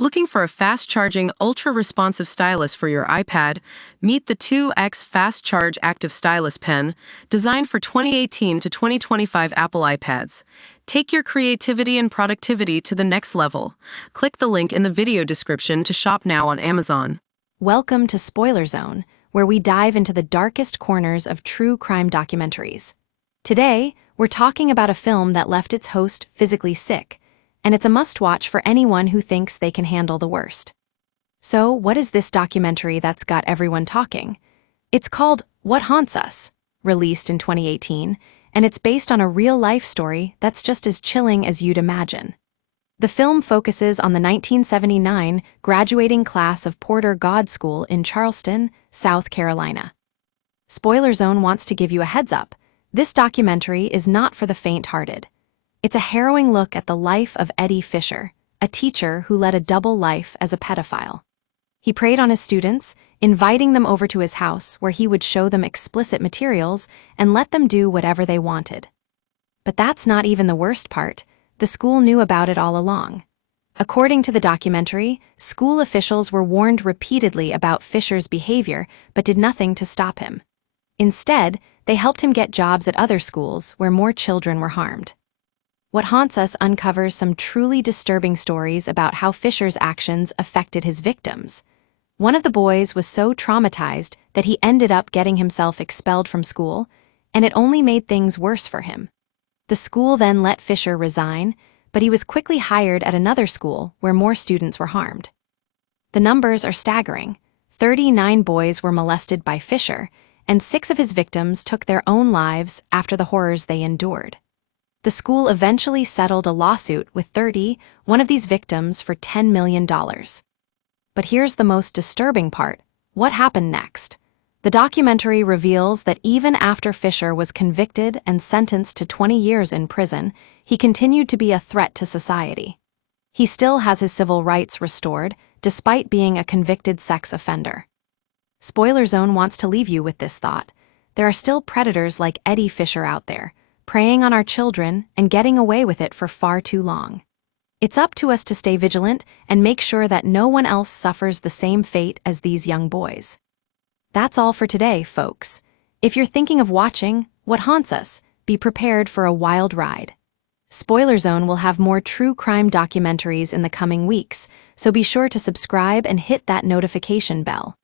Looking for a fast-charging, ultra-responsive stylus for your iPad? Meet the 2X Fast Charge Active Stylus Pen, designed for 2018 to 2025 Apple iPads. Take your creativity and productivity to the next level. Click the link in the video description to shop now on Amazon. Welcome to Spoiler Zone, where we dive into the darkest corners of true crime documentaries. Today, we're talking about a film that left its host physically sick, and it's a must-watch for anyone who thinks they can handle the worst. So, what is this documentary that's got everyone talking? It's called What Haunts Us, released in 2018, and it's based on a real-life story that's just as chilling as you'd imagine. The film focuses on the 1979 graduating class of Porter God School in Charleston, South Carolina. Spoiler Zone wants to give you a heads up. This documentary is not for the faint-hearted. It's a harrowing look at the life of Eddie Fischer, a teacher who led a double life as a pedophile. He preyed on his students, inviting them over to his house where he would show them explicit materials and let them do whatever they wanted. But that's not even the worst part. The school knew about it all along. According to the documentary, school officials were warned repeatedly about Fischer's behavior but did nothing to stop him. Instead, they helped him get jobs at other schools where more children were harmed. What Haunts Us uncovers some truly disturbing stories about how Fischer's actions affected his victims. One of the boys was so traumatized that he ended up getting himself expelled from school, and it only made things worse for him. The school then let Fischer resign, but he was quickly hired at another school where more students were harmed. The numbers are staggering. 39 boys were molested by Fischer, and 6 of his victims took their own lives after the horrors they endured. The school eventually settled a lawsuit with one of these victims for $10 million. But here's the most disturbing part. What happened next? The documentary reveals that even after Fischer was convicted and sentenced to 20 years in prison, he continued to be a threat to society. He still has his civil rights restored, despite being a convicted sex offender. Spoiler Zone wants to leave you with this thought. There are still predators like Eddie Fischer out there, preying on our children and getting away with it for far too long. It's up to us to stay vigilant and make sure that no one else suffers the same fate as these young boys. That's all for today, folks. If you're thinking of watching What Haunts Us, be prepared for a wild ride. Spoiler Zone will have more true crime documentaries in the coming weeks, so be sure to subscribe and hit that notification bell.